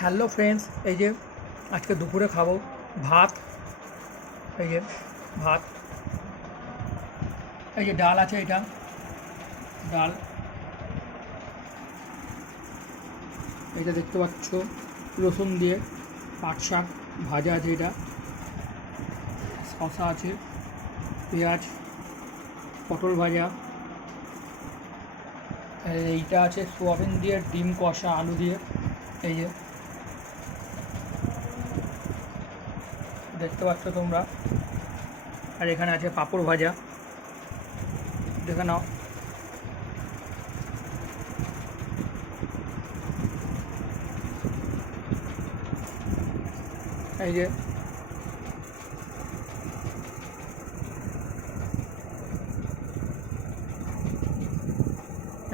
Hello friends, এই যে আজকে দুপুরে খাবো ভাত। এই যে ভাত, এই যে ডাল আছে, এটা ডাল, এটা দেখতে পাচ্ছ রসুন দিয়ে পাট শাক ভাজা আছে, এটা শসা আছে, পেঁয়াজ, পটল ভাজা, এইটা আছে সোয়াবিন দিয়ে ডিম কষা আলু দিয়ে। এই যে দেখতে পাচ্ছ তোমরা, আর এখানে আছে পাঁপড় ভাজা, দেখে নাও। এই যে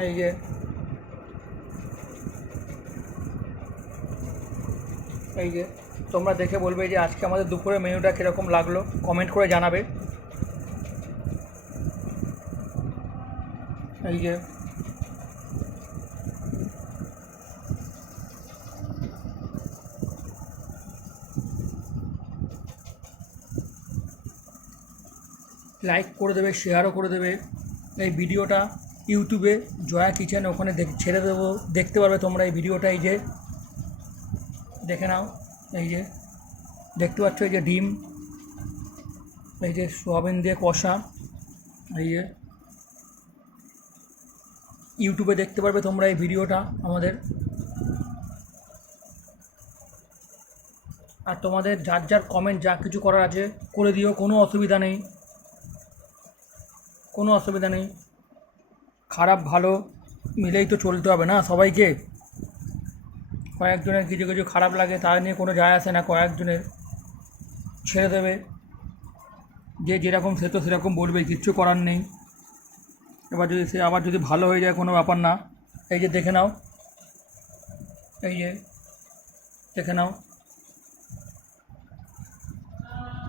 এই যে এই যে তোমরা দেখে বলবে যে আজকে আমাদের দুপুরের মেনুটা কীরকম লাগলো, কমেন্ট করে জানাবে। এই যে লাইক করে দেবে, শেয়ারও করে দেবে। এই ভিডিওটা ইউটিউবে জয়া কিচেন ওখানে ছেড়ে দেবো, দেখতে পারবে তোমরা এই ভিডিওটা। এই যে দেখে নাও, এই যে দেখতে পাচ্ছ, এই যে ডিম, এই যে সোয়াবিন দিয়ে কষা, এই যে ইউটিউবে দেখতে পারবে তোমরা এই ভিডিওটা আমাদের। আর তোমাদের যার যার কমেন্ট যা কিছু করার আছে করে দিও, কোনো অসুবিধা নেই, কোনো অসুবিধা নেই। খারাপ ভালো মিলেই তো চলতে হবে না সবাইকে। কয়েকজনের কিছু কিছু খারাপ লাগে, তা নিয়ে কোনো যায় আসে না, কয়েকজনের ছেড়ে দেবে, যে যেরকম সে তো সেরকম বলবে, কিচ্ছু করার নেই। এবার যদি সে আবার যদি ভালো হয়ে যায় কোনো ব্যাপার না। এই যে দেখে নাও, এই যে দেখে নাও,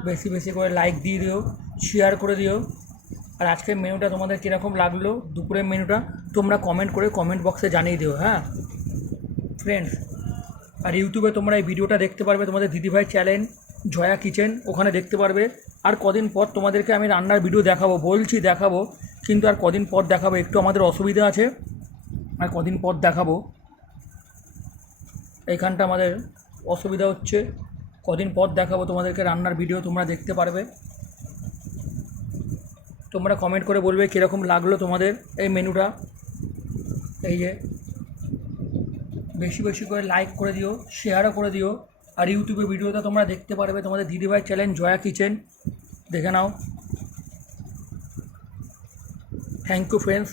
বেশি বেশি করে লাইক দিয়ে দিও, শেয়ার করে দিও। আর আজকের মেনুটা তোমাদের কীরকম লাগলো, দুপুরের মেনুটা তোমরা কমেন্ট করে কমেন্ট বক্সে জানিয়ে দিও, হ্যাঁ ফ্রেন্ডস। আর ইউটিউবে তোমরা এই ভিডিওটা দেখতে পারবে, তোমাদের দিদিভাই চ্যানেল জয়া কিচেন, ওখানে দেখতে পারবে। আর কদিন পর তোমাদেরকে আমি রান্নার ভিডিও দেখাবো, বলছি দেখাবো, কিন্তু আর কদিন পর দেখাবো, একটু আমাদের অসুবিধা আছে, আর কদিন পর দেখাবো। এইখানটা আমাদের অসুবিধা হচ্ছে, কদিন পর দেখাবো তোমাদেরকে রান্নার ভিডিও, তোমরা দেখতে পারবে। তোমরা কমেন্ট করে বলবে কীরকম লাগলো তোমাদের এই মেনুটা। এই যে বেশি বেশি করে লাইক করে দিও, শেয়ারও করে দিও। আর ইউটিউবে ভিডিওটা তোমরা দেখতে পারবে তোমাদের দিদিভাই চ্যানেল জয়া কিচেন, দেখে নাও। Thank you friends.